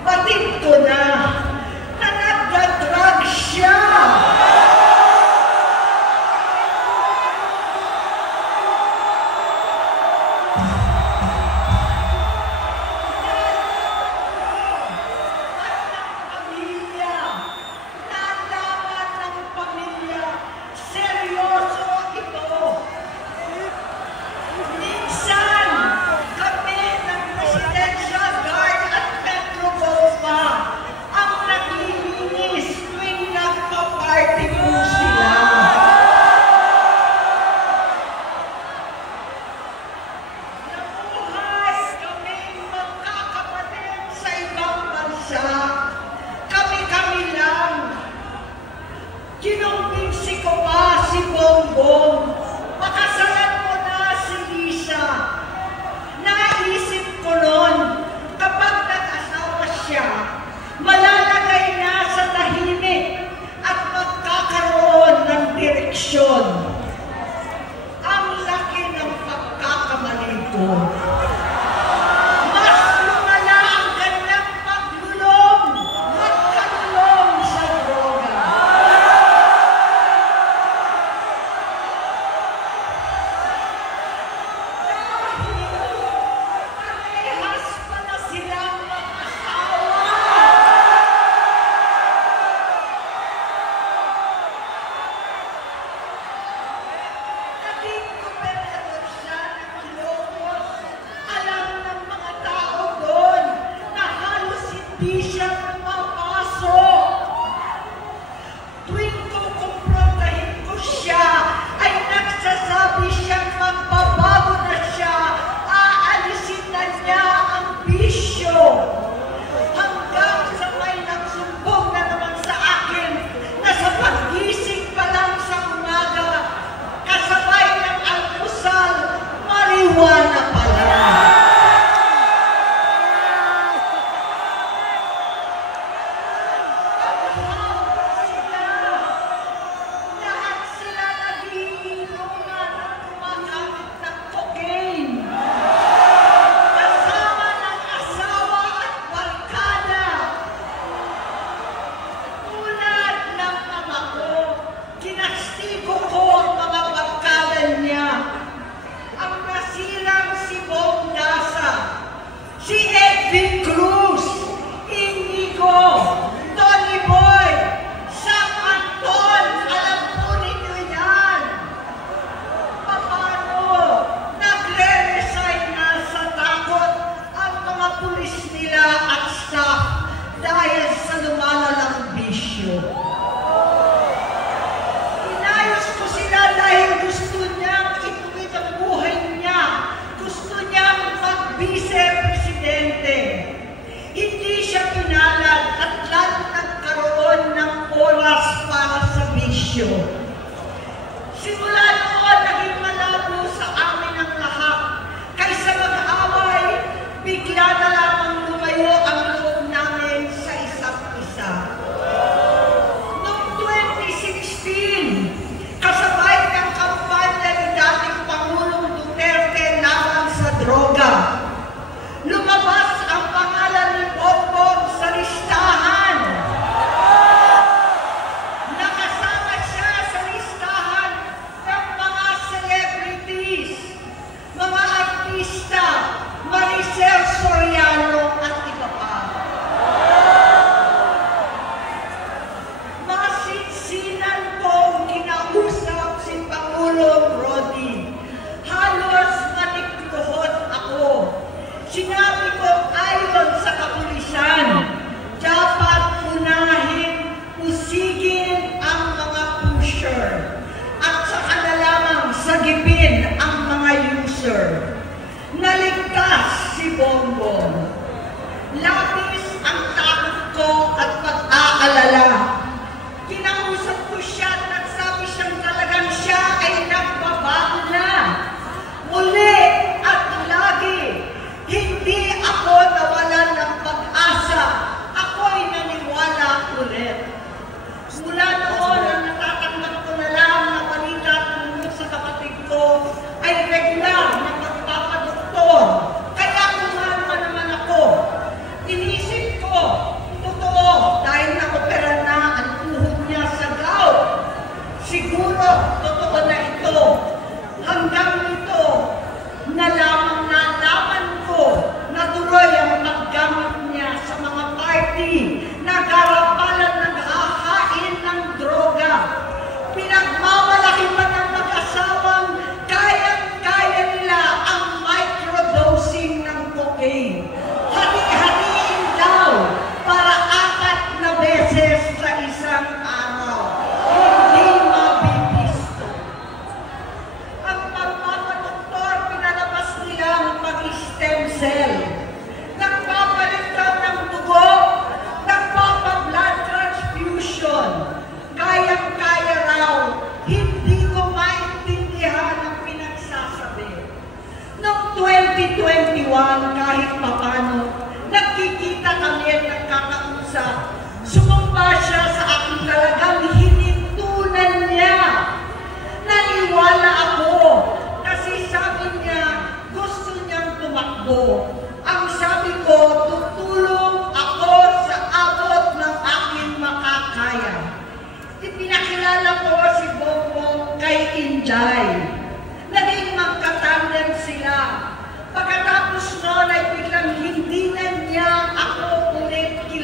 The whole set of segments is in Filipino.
Batid ko na nagdadrag siya. Kinumbinsi ko pa si Bongbong. Pakasalan mo na si Lisa. Naisip ko noon, kapag nag-asawa siya, malalagay na sa tahimik at magkakaroon ng direksyon. Ang laki ng pagkakamali ko. Di siya mapasok. Tuwing kukumprontahin ko siya, ay nagsasabi siyang magbabago na siya, aalisin na niya ang bisyo. Hanggang sa may nagsumbong na naman sa akin na sa pag-gising pa lang sa umaga, kasabay ng almusal, marijuana pala.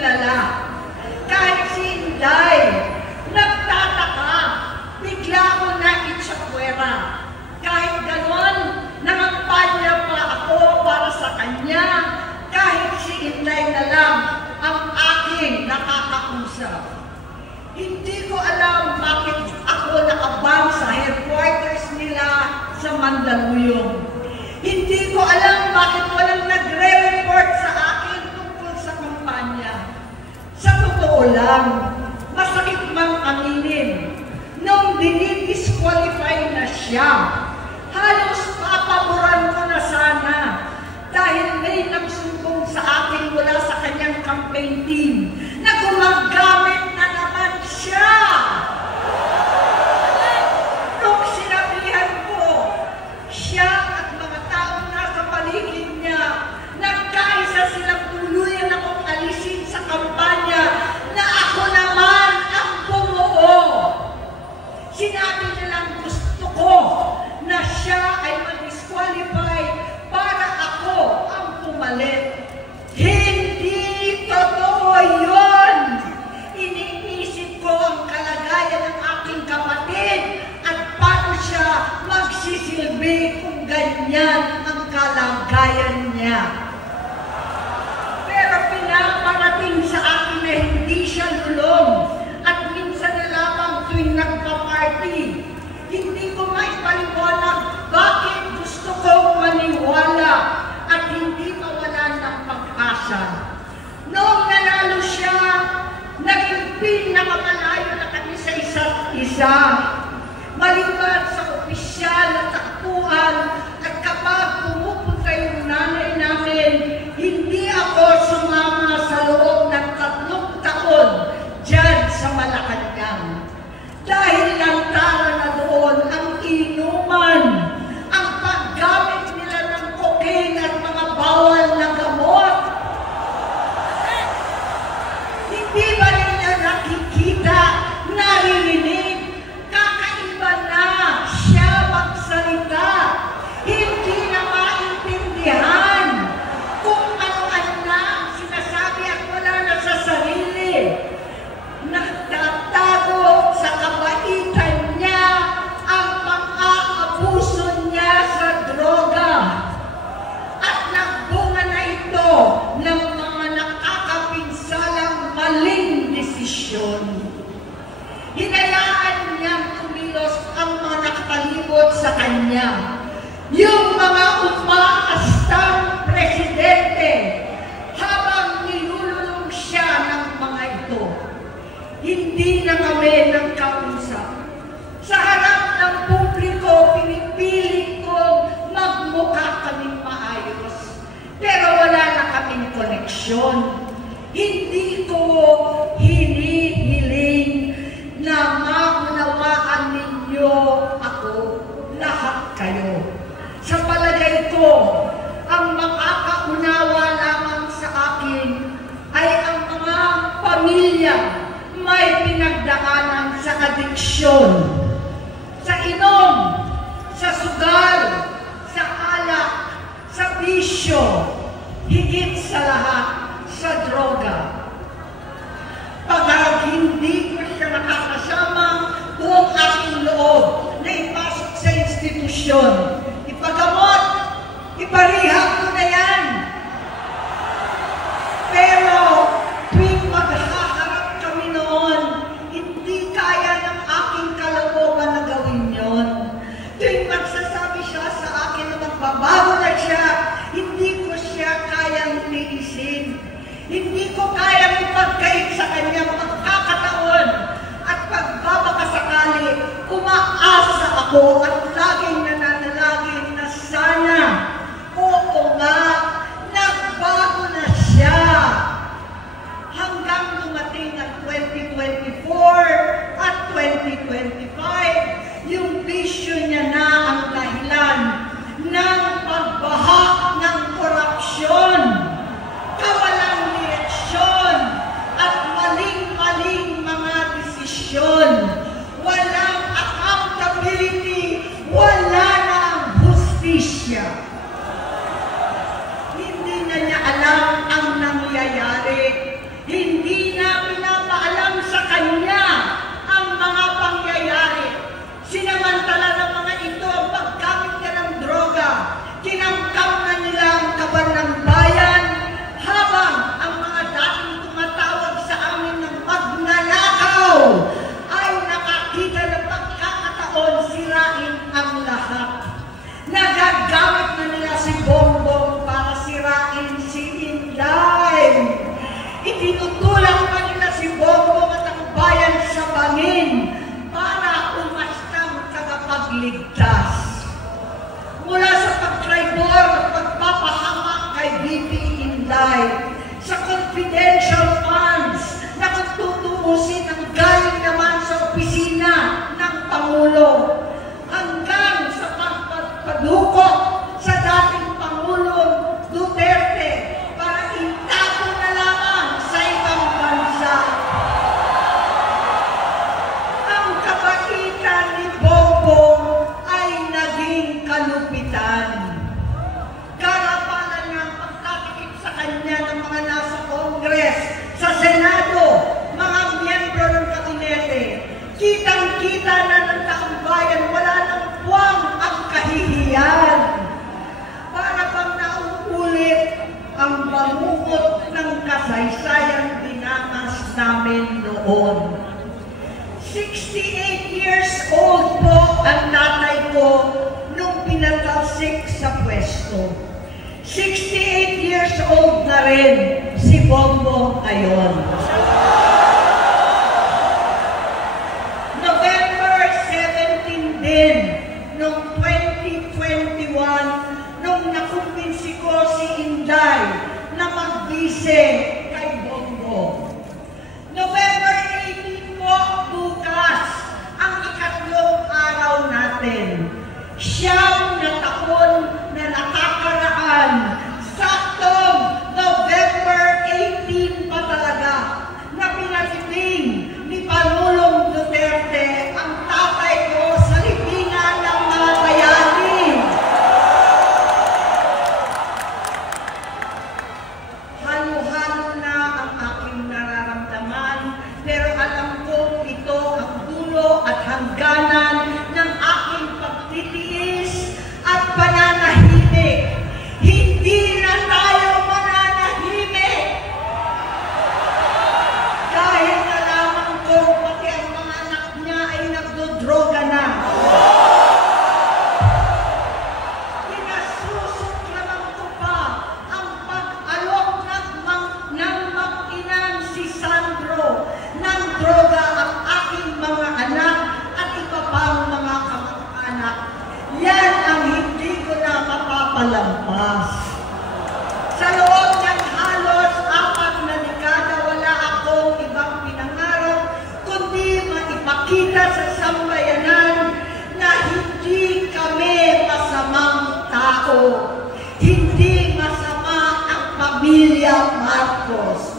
kilala. Kahit si Inday, nagtataka, bigla ko na itsakwera. Kahit ganon, nangampanya pa ako para sa kanya, kahit si Inday na lang ang aking nakakausap. Hindi ko alam bakit ako nakabang sa headquarters nila sa Mandaluyong. Hindi ko alam bakit walang nagre-report sa akin tungkol sa kampanya. Sa totoo lang, masakit mang aminin, nung dinidisqualify na siya, halos papaboran ko na sana dahil may nagsumbong sa akin mula sa kanyang campaign team na gumagamit na naman siya. Nung sinabihan ko, siya at mga taong nasa paligid niya, nagkaisa silang tuluyan akong alisin sa kampanya na ako naman ang bumuo. Sinabi nilang gusto ko na siya ay mag-disqualify para ako ang pumalit. Hindi totoo yun! Iniisip ko ang kalagayan ng aking kapatid at paano siya magsisilbi kung ganyan ang kalagayan niya. Pero pinaparating sa akin na hindi siya lulong at minsan na lamang tuwing nagpa-party. Hindi ko maipaliwanag bakit gusto kong maniwala at hindi mawalan ng pag-asa. Noong nanalo siya, naging pinakamalayo na kami sa isa't isa. Maliban sa opisyal na takbuhan at kapag pumupunta yung nanay namin, hindi ako sumama sa loob ng 3 taon dyan sa Malacanang. Dahil lantaran na doon ang inuman, ang paggamit nila ng cocaine at mga bawal na gamot. Hindi ba nila nakikita, naririnig, kakaiba na siya magsalita, hindi na maintindihan kung ano-ano na ang sinasabi at wala na sa sarili. Nagtatago sa kabaitan niya ang pang-aabuso niya sa droga. At nagbunga na ito ng mga nakakapinsalang maling desisyon. Hinayaan niyang kumilos ang mga nakatalibot sa kanya. Yung mga umaastang presidente habang nilululong siya ng mga ito. Hindi na kami nagkausap. Sa harap ng publiko, pinipiling kong magmukha kaming maayos. Pero wala na kaming koneksyon. Hindi ko hinihiling na maunawaan ninyo ako, lahat kayo. Sa palagay ko, ang makakaunawa lamang sa akin ay ang mga pamilya may pinagdaanan sa adiksyon, sa inom, sa sugal, sa alak, sa bisyo, higit sa lahat, sa droga. Pag hindi ko siya nakakasama, buong aking loob na ipasok sa institusyon, ipagamot, iparihab ko na yan. Pero tuwing maghaharap kami noon, hindi kaya ng aking kalooban na gawin yon. Tuwing magsasabi siya sa akin na magbabago na siya, hindi ko siya kayang liisin. Hindi ko kayang ipagkait sa kanya magkakataon at pagbabakasakali, umaasa ako at laging nananalangin na sana, oo nga, nagbago na siya. Hanggang dumating ang 2024 at 2025, yung bisyo niya na ang dahilan ng pagbahak ng korupsyon, kawalang direksyon, at maling-maling mga desisyon. Walang accountability, wala na ang hustisya. Hindi na niya alam ang nangyayari. Hindi Tinutulak pa nila si Bongbong at ang bayan sa bangin para umastang tagapagligtas. Mula sa pagtraidor at pagpapahamak kay VP Inday, sa confidential funds na tutuusin ang galing naman sa opisina ng Pangulo, hanggang sa pagpadukot sa dating Pangulong Duterte para itago na lamang sa ibang bansa. Ang kabaitan ni Bongbong ay naging kalupitan. Karapalan niya ang pagtatakip sa kanya ng mga nasa Congress, sa Senado, mga miyembro ng kabinete. Kitang-kita na ng taong bayan, wala nang puwang ang kahihiyan. Para bang nauulit ang bangungot ng kasaysayang dinamas namin noon. 68 years old po ang tatay ko nung pinatalsik sa pwesto. 68 years old na rin si Bongbong ngayon. November 17 din, noong 2021, nung nakumbinsi ko si Inday na magbise kay Bongbong. November 18 po, bukas, ang ikatlong araw natin. Siyam na taon na nakakaraan, saktong November 18 pa talaga, na pinatiting ni Pangulong Duterte ang tatay ko sa libingan ng mga bayani. Halo-halo na ang aking nararamdaman, pero alam ko ito ang dulo at hangganan ng aking pagtitiis at pananahimik. Hindi na tayo mananahimik. Dahil nalaman ko pati ang mga anak niya ay nagdodroga na. Pinasusuklaman ko pa ang pag-alok ng mag-inang si Sandro ng droga ang aking mga anak at iba pang mga kamag-anak. Yan ang hindi ko na mapapalampas. Sa loob ng halos 4 na dekada, wala akong ibang pinangarap kundi maipakita sa sambayanan na hindi kami masamang tao. Hindi masama ang pamilya Marcos.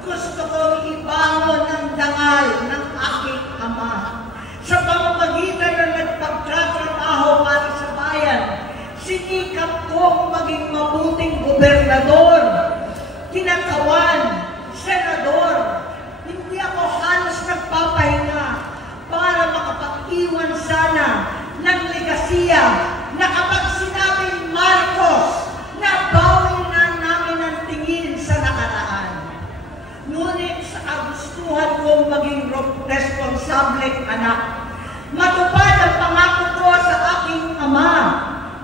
Gusto kong ibangon ang dangal ng aking ama. Sa pamamagitan ng nagpagtatrabaho para sa bayan, sinikap kong maging mabuting gobernador, kinakawan, senador. Hindi ako halos nagpapahinga para makapag-iwan sana ng legasiya na kapag sinabing Marcos, nabawi na namin ang tingin sa nakaraan. Ngunit sa kagustuhan kong maging responsableng anak, matupad ang pangako ko sa aking ama,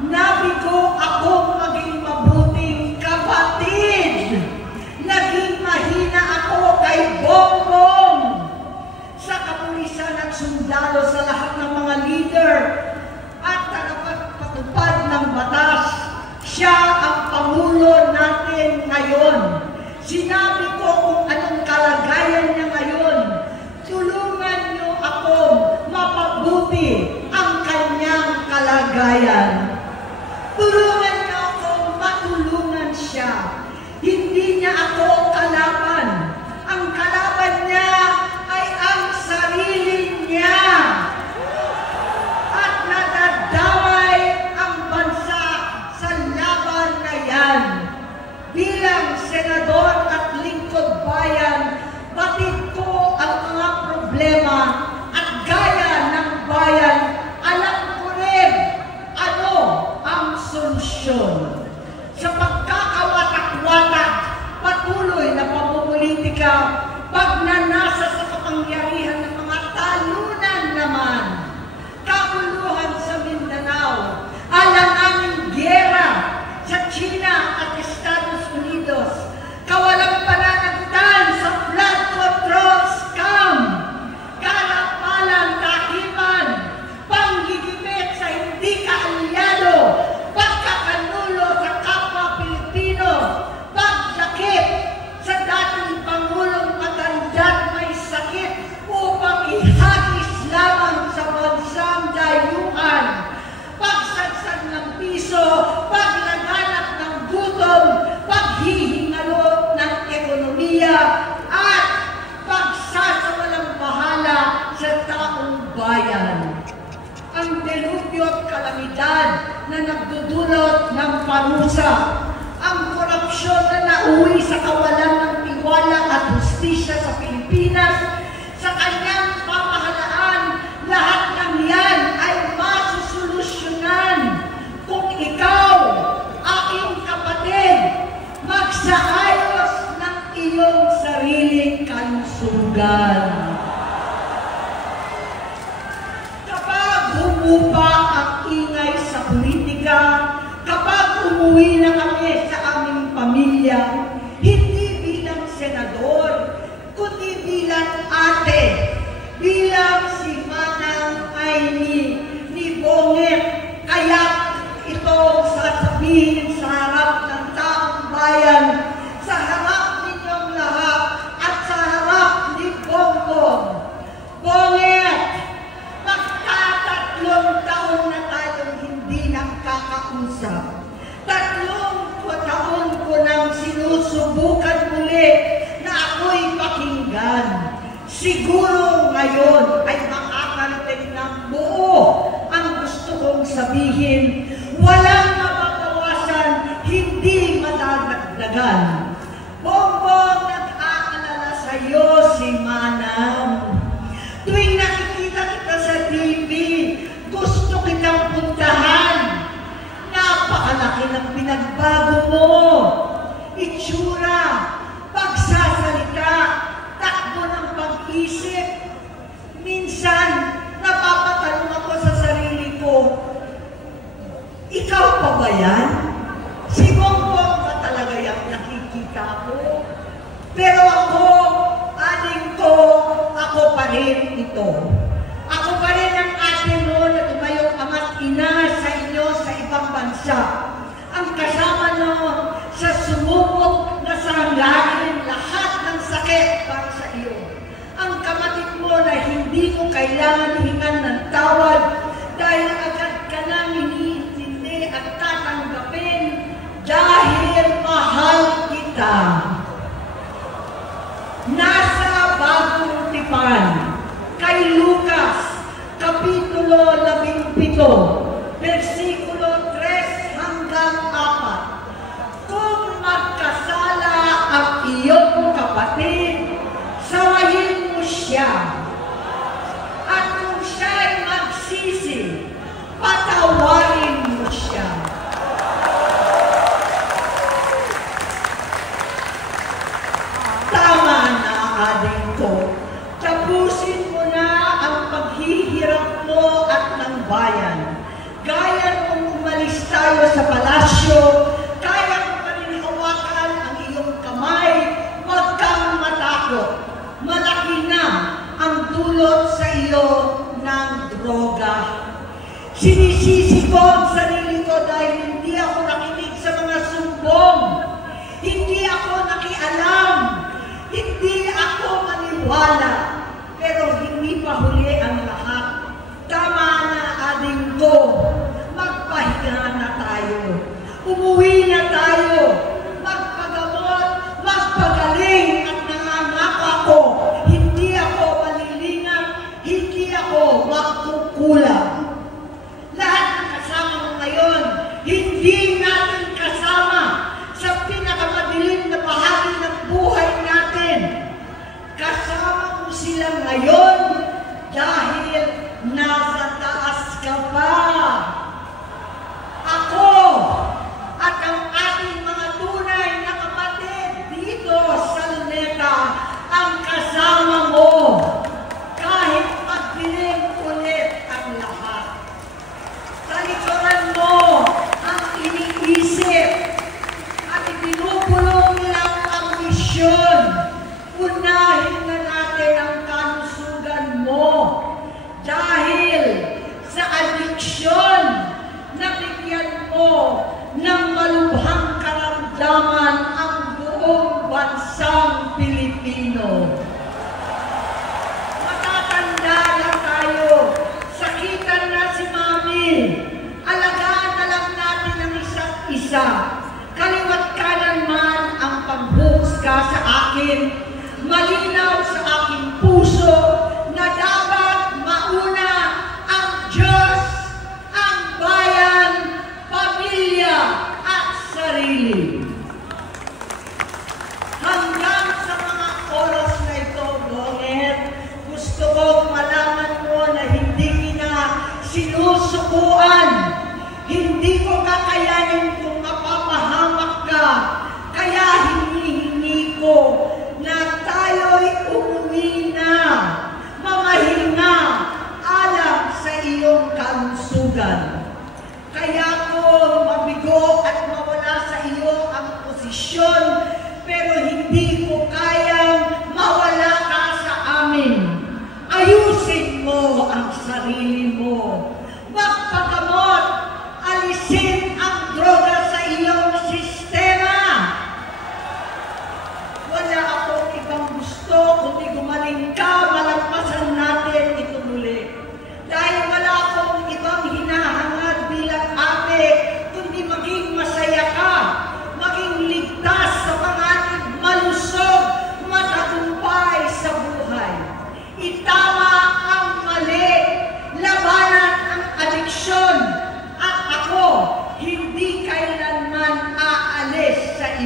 nabigo akong maging mabuting kapatid. Naging mahina ako kay Bongbong. Sa kapulisan at sundalo, sa lahat ng mga leader at tagapagpatupad ng batas, siya ang Pangulo natin ngayon. Sinabi ko kung anong kalagayan niya ngayon. Tulungan niyo akong mapabuti ang kanyang kalagayan. Tulungan niyo akong matulungan siya. Hindi niya ako kalaban. Ang kalaban niya ay ang sarili niya. At nadadamay ang bansa sa laban na yan. Bilang senador at lingkod bayan, batid ko ang mga problema at gaya ng bayan, alam ko rin ano ang solusyon. Sa pagkakawatak-watak, patuloy na pamumulitika, pagnanasa sa kapangyarihan ng mga talunan naman, kabuluhan sa Mindanao, alanganing giyera sa China at Estados Unidos, kawalang pananagutan sa delubyo at kalamidad na nagdudulot ng parusa. Ang korupsyon na nauwi sa kawalan ng tiwala at hustisya sa Pilipinas, sa kanyang pamahalaan, lahat ng yan ay masusolusyonan kung ikaw, aking kapatid, magsaayos ng iyong sariling kalusugan. Kapag humupa ang ingay sa politika, kapag umuwi na kami sa aming pamilya, hindi bilang senador, kundi bilang ate, bilang si Manang Aimee ni Bonget, kaya ito sasabihin sa harap ng taong bayan, sa harap ninyong lahat, at sa harap ni Bongbong. Bonget, magtatatlong taon na tayong hindi nakakausap. 3 taon ko nang sinusubukan muli na ako'y pakinggan. Siguro ngayon ay makakarating ng buo ang gusto kong sabihin. Walang mababawasan, hindi madadagdagan. Bongbong, nag-aalala sa iyo si Manang. Tuwing nakikita kita sa TV, gusto kitang puntahan. Napakalaki ng pinagbago mo. Itsura, pagsasalita, takbo ng pag-isip. Minsan, napapatanong ako sa sarili ko, ikaw pa ba yan? Si Bongbong ba talaga yung nakikita ko? Pero ako, aling ko, ako pa rin ito. Ako pa rin ang ate mo na tumayong ama't ina sa inyo sa ibang bansa. Ang kasama nyo sa sumubok na sanggahin lahat ng sakit para sa iyo. Ang kapatid mo na hindi mo kailangan hingan ng tawad dahil agad ka nang iniintindi at tatanggapin dahil mahal kita. Nasa Bagong Tipan, kay Lucas, Kapitulo 17, versikulo 3 hanggang 4. Kung magkasala ang iyong kapatid, sawayin mo siya. At kung siya'y magsisi, patawarin mo siya. Tama na, aling ko. Tapusin mo na ang paghihirap mo at ng bayan. Gaya nung umalis tayo sa palasyo, kaya mo pa rin hawakan ang iyong kamay, huwag kang matakot. Malaki na ang dulot sa iyo ng droga. Sinisisi ko ang sarili ko dahil hindi ako nakinig sa mga sumbong. Hindi ako nakialam. Hindi ako maniwala. Pero hindi pa huli ang lahat. Tama na, aling ko. Magpahinga na tayo. Umuwi na tayo. Magpagamot, magpagaling at nangangako ako. Hindi ako malilingat, hindi ako magkukulang. Lahat ng kasama mo ngayon, hindi natin kasama sa pinakamadilim na bahagi ng buhay natin. Kasama mo sila ngayon dahil nasa taas ka pa. Ako at ang ating mga tunay na kapatid dito sa Luneta ang kasama mo kahit magdilim ulit ang lahat. Talikuran mo ang iniisip at ibinubulong nilang ambisyon. Unahin na natin ang kalusugan mo dahil sa adiksyon na bigyan mo ng malubhang karamdaman ang buong bansang Pilipino. Matatanda na tayo, sakitan na si Mami, alagaan na lang natin ang isa't isa. Kaliwat kanan man ang pagbuhusga sa akin, malinaw sa aking puso na dapat mauna ang Diyos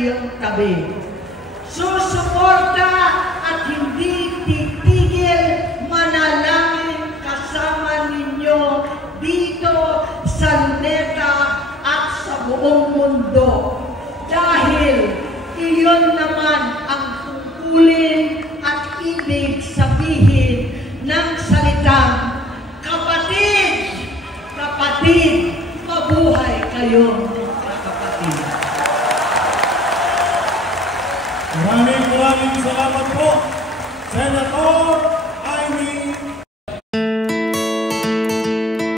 iyong tabi. Susuporta at hindi titigil manalangin kasama ninyo dito sa Luneta at sa buong mundo. Dahil iyon naman ang tungkulin at ibig sabihin ng salitang kapatid, kapatid, mabuhay kayo, kapatid. Maraming salamat po, Senator